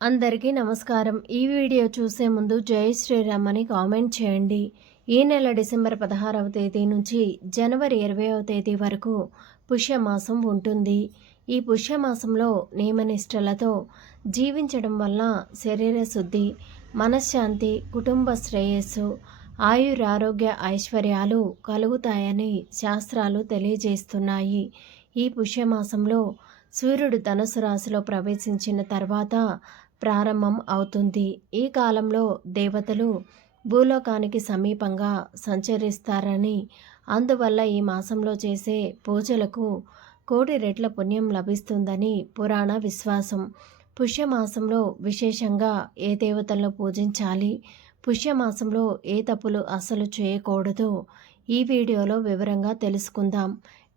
అందరికీ నమస్కారం. ఈ వీడియో చూసే ముందు జై శ్రీరామ్ అని కామెంట్ చేయండి. ఈ నెల డిసెంబర్ పదహారవ తేదీ నుంచి జనవరి ఇరవైవ తేదీ వరకు పుష్యమాసం ఉంటుంది. ఈ పుష్యమాసంలో నియమనిష్టలతో జీవించడం వల్ల శరీర శుద్ధి మనశ్శాంతి కుటుంబ శ్రేయస్సు ఆయురారోగ్య ఐశ్వర్యాలు కలుగుతాయని శాస్త్రాలు తెలియజేస్తున్నాయి. ఈ పుష్యమాసంలో సూర్యుడు ధనుసు రాశిలో ప్రవేశించిన తర్వాత ప్రారంభం అవుతుంది. ఈ కాలంలో దేవతలు భూలోకానికి సమీపంగా సంచరిస్తారని అందువల్ల ఈ మాసంలో చేసే పూజలకు కోటి రెట్ల పుణ్యం లభిస్తుందని పురాణ విశ్వాసం. పుష్యమాసంలో విశేషంగా ఏ దేవతలను పూజించాలి? పుష్యమాసంలో ఏ తప్పులు అస్సలు చేయకూడదు? ఈ వీడియోలో వివరంగా తెలుసుకుందాం.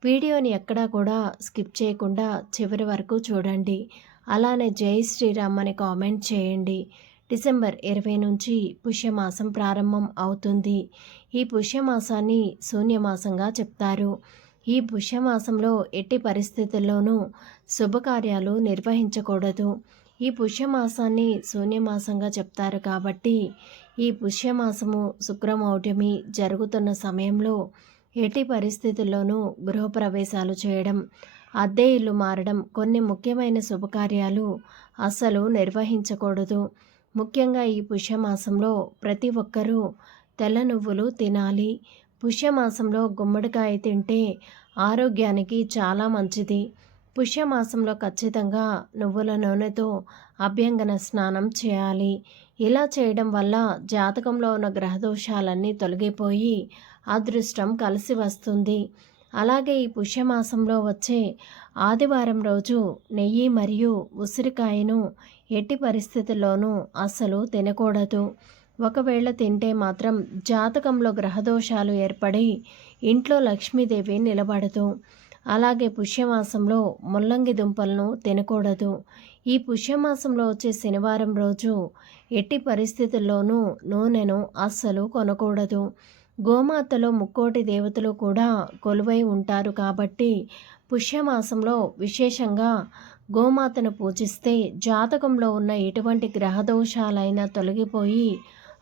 వీడియోని ఎక్కడా కూడా స్కిప్ చేయకుండా చివరి వరకు చూడండి. అలానే జై శ్రీరామ్ అని కామెంట్ చేయండి. డిసెంబర్ ఇరవై నుంచి పుష్యమాసం ప్రారంభం అవుతుంది. ఈ పుష్యమాసాన్ని శూన్యమాసంగా చెప్తారు. ఈ పుష్యమాసంలో ఎట్టి పరిస్థితుల్లోనూ శుభకార్యాలు నిర్వహించకూడదు. ఈ పుష్యమాసాన్ని శూన్యమాసంగా చెప్తారు కాబట్టి ఈ పుష్యమాసము శుక్రమౌఢ్యమి జరుగుతున్న సమయంలో ఎట్టి పరిస్థితుల్లోనూ గృహప్రవేశాలు చేయడం అద్దె ఇల్లు మారడం కొన్ని ముఖ్యమైన శుభకార్యాలు అస్సలు నిర్వహించకూడదు. ముఖ్యంగా ఈ పుష్యమాసంలో ప్రతి ఒక్కరూ తెల్ల నువ్వులు తినాలి. పుష్యమాసంలో గుమ్మడికాయ తింటే ఆరోగ్యానికి చాలా మంచిది. పుష్యమాసంలో ఖచ్చితంగా నువ్వుల నూనెతో అభ్యంగన స్నానం చేయాలి. ఇలా చేయడం వల్ల జాతకంలో ఉన్న గ్రహదోషాలన్నీ తొలగిపోయి అదృష్టం కలిసి వస్తుంది. అలాగే ఈ పుష్యమాసంలో వచ్చే ఆదివారం రోజు నెయ్యి మరియు ఉసిరికాయను ఎట్టి పరిస్థితుల్లోనూ అస్సలు తినకూడదు. ఒకవేళ తింటే మాత్రం జాతకంలో గ్రహదోషాలు ఏర్పడి ఇంట్లో లక్ష్మీదేవి నిలబడదు. అలాగే పుష్యమాసంలో ముల్లంగి దుంపలను తినకూడదు. ఈ పుష్యమాసంలో వచ్చే శనివారం రోజు ఎట్టి పరిస్థితుల్లోనూ నూనెను అస్సలు కొనకూడదు. గోమాతలో ముక్కోటి దేవతలు కూడా కొలువై ఉంటారు కాబట్టి పుష్యమాసంలో విశేషంగా గోమాతను పూజిస్తే జాతకంలో ఉన్న ఎటువంటి గ్రహదోషాలైనా తొలగిపోయి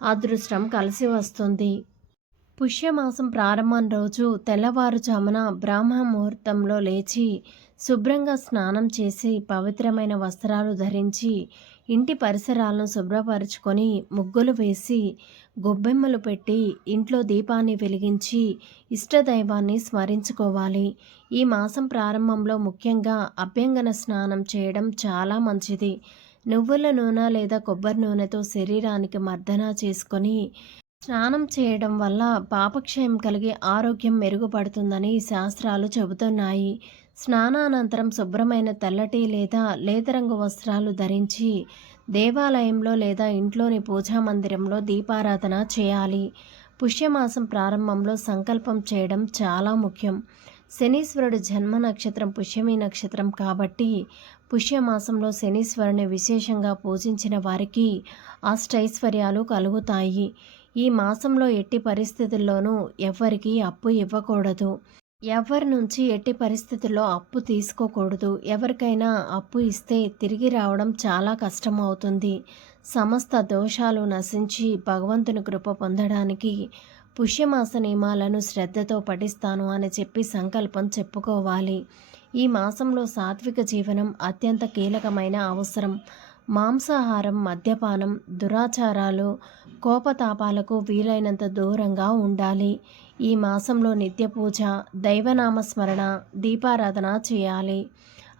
అదృష్టం కలిసి వస్తుంది. పుష్యమాసం ప్రారంభం రోజు తెల్లవారుజామున బ్రాహ్మ ముహూర్తంలో లేచి శుభ్రంగా స్నానం చేసి పవిత్రమైన వస్త్రాలు ధరించి ఇంటి పరిసరాలను శుభ్రపరచుకొని ముగ్గులు వేసి గొబ్బెమ్మలు పెట్టి ఇంట్లో దీపాన్ని వెలిగించి ఇష్టదైవాన్ని స్మరించుకోవాలి. ఈ మాసం ప్రారంభంలో ముఖ్యంగా అభ్యంగన స్నానం చేయడం చాలా మంచిది. నువ్వుల నూనె లేదా కొబ్బరి నూనెతో శరీరానికి మర్దన చేసుకొని స్నానం చేయడం వల్ల పాపక్షయం కలిగి ఆరోగ్యం మెరుగుపడుతుందని శాస్త్రాలు చెబుతున్నాయి. స్నానానంతరం శుభ్రమైన తెల్లటి లేదా లేతరంగు వస్త్రాలు ధరించి దేవాలయంలో లేదా ఇంట్లోని పూజా మందిరంలో దీపారాధన చేయాలి. పుష్యమాసం ప్రారంభంలో సంకల్పం చేయడం చాలా ముఖ్యం. శనీశ్వరుడు జన్మ నక్షత్రం పుష్యమి నక్షత్రం కాబట్టి పుష్యమాసంలో శనీశ్వరుని విశేషంగా పూజించిన వారికి అష్టైశ్వర్యాలు కలుగుతాయి. ఈ మాసంలో ఎట్టి పరిస్థితుల్లోనూ ఎవ్వరికీ అప్పు ఇవ్వకూడదు. ఎవరి నుంచి ఎట్టి పరిస్థితుల్లో అప్పు తీసుకోకూడదు? ఎవరికైనా అప్పు ఇస్తే తిరిగి రావడం చాలా కష్టం అవుతుంది సమస్త దోషాలు నశించి భగవంతుని కృప పొందడానికి పుష్యమాస నియమాలను శ్రద్ధతో పఠిస్తాను అని చెప్పి సంకల్పం చెప్పుకోవాలి. ఈ మాసంలో సాత్విక జీవనం అత్యంత కీలకమైన అవసరం. మాంసాహారం మద్యపానం దురాచారాలు కోపతాపాలకు వీలైనంత దూరంగా ఉండాలి. ఈ మాసంలో నిత్య పూజ దైవనామస్మరణ దీపారాధన చేయాలి.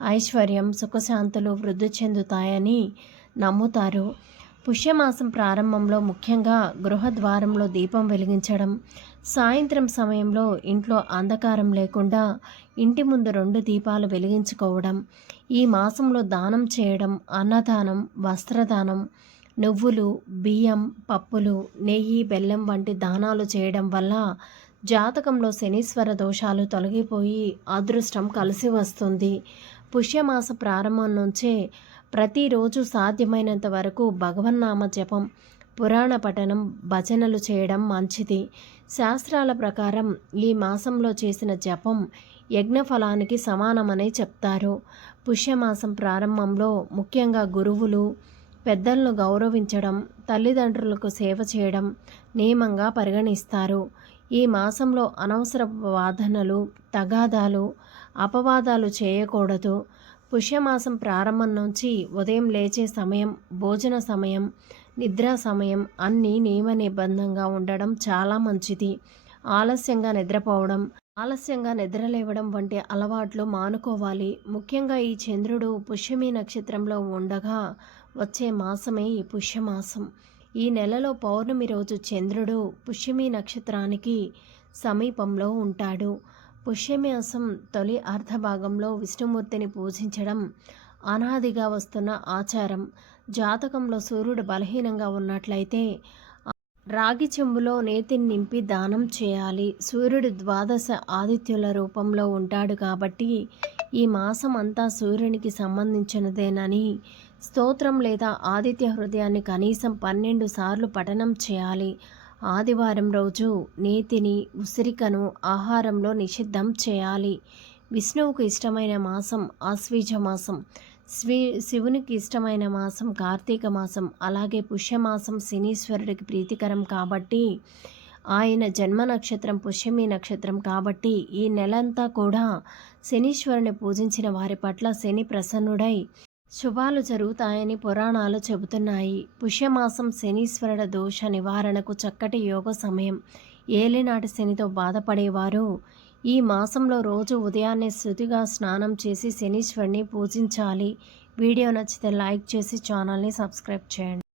ఐశ్వర్యం సుఖశాంతులు వృద్ధి చెందుతాయని నమ్ముతారు. పుష్యమాసం ప్రారంభంలో ముఖ్యంగా గృహద్వారంలో దీపం వెలిగించడం సాయంత్రం సమయంలో ఇంట్లో అంధకారం లేకుండా ఇంటి ముందు రెండు దీపాలు వెలిగించుకోవడం ఈ మాసంలో దానం చేయడం అన్నదానం వస్త్రదానం నువ్వులు బియ్యం పప్పులు నెయ్యి బెల్లం వంటి దానాలు చేయడం వల్ల జాతకంలో శనీశ్వర దోషాలు తొలగిపోయి అదృష్టం కలిసి వస్తుంది. పుష్యమాస ప్రారంభం నుంచే ప్రతిరోజు సాధ్యమైనంత వరకు భగవన్నామ జపం పురాణ పఠనం భజనలు చేయడం మంచిది. శాస్త్రాల ప్రకారం ఈ మాసంలో చేసిన జపం యజ్ఞఫలానికి సమానమని చెప్తారు. పుష్యమాసం ప్రారంభంలో ముఖ్యంగా గురువులు పెద్దలను గౌరవించడం తల్లిదండ్రులకు సేవ చేయడం నియమంగా పరిగణిస్తారు. ఈ మాసంలో అనవసర వాదనలు తగాదాలు అపవాదాలు చేయకూడదు. పుష్యమాసం ప్రారంభం నుంచి ఉదయం లేచే సమయం భోజన సమయం నిద్రా సమయం అన్నీ నియమ నిబంధంగా ఉండడం చాలా మంచిది. ఆలస్యంగా నిద్రపోవడం ఆలస్యంగా నిద్రలేవడం వంటి అలవాట్లు మానుకోవాలి. ముఖ్యంగా ఈ చంద్రుడు పుష్యమి నక్షత్రంలో ఉండగా వచ్చే మాసమే ఈ పుష్యమాసం. ఈ నెలలో పౌర్ణమి రోజు చంద్రుడు పుష్యమి నక్షత్రానికి సమీపంలో ఉంటాడు. పుష్యమాసం తొలి అర్ధభాగంలో విష్ణుమూర్తిని పూజించడం అనాదిగా వస్తున్న ఆచారం. జాతకంలో సూర్యుడు బలహీనంగా ఉన్నట్లయితే రాగి చెంబులో నేతిని నింపి దానం చేయాలి. సూర్యుడు ద్వాదశ ఆదిత్యుల రూపంలో ఉంటాడు కాబట్టి ఈ మాసం అంతా సూర్యునికి సంబంధించినదేనని స్తోత్రం లేదా ఆదిత్య హృదయాన్ని కనీసం పన్నెండు సార్లు పఠనం చేయాలి. ఆదివారం రోజు నేతిని ఉసిరికను ఆహారంలో నిషిద్ధం చేయాలి. విష్ణువుకు ఇష్టమైన మాసం ఆశ్వీజ మాసం స్వీ శివునికి ఇష్టమైన మాసం కార్తీక మాసం అలాగే పుష్యమాసం శనీశ్వరుడికి ప్రీతికరం కాబట్టి ఆయన జన్మ నక్షత్రం పుష్యమి నక్షత్రం కాబట్టి ఈ నెలంతా కూడా శనీశ్వరుని పూజించిన వారి పట్ల శని ప్రసన్నుడై శుభాలు జరుగుతాయని పురాణాలు చెబుతున్నాయి. పుష్యమాసం శనీశ్వరుడ దోష నివారణకు చక్కటి యోగ సమయం. ఏలినాటి శనితో బాధపడేవారు ఈ మాసంలో రోజు ఉదయాన్నే శృతిగా స్నానం చేసి శనీశ్వరిని పూజించాలి. వీడియో నచ్చితే లైక్ చేసి ఛానల్ని సబ్స్క్రైబ్ చేయండి.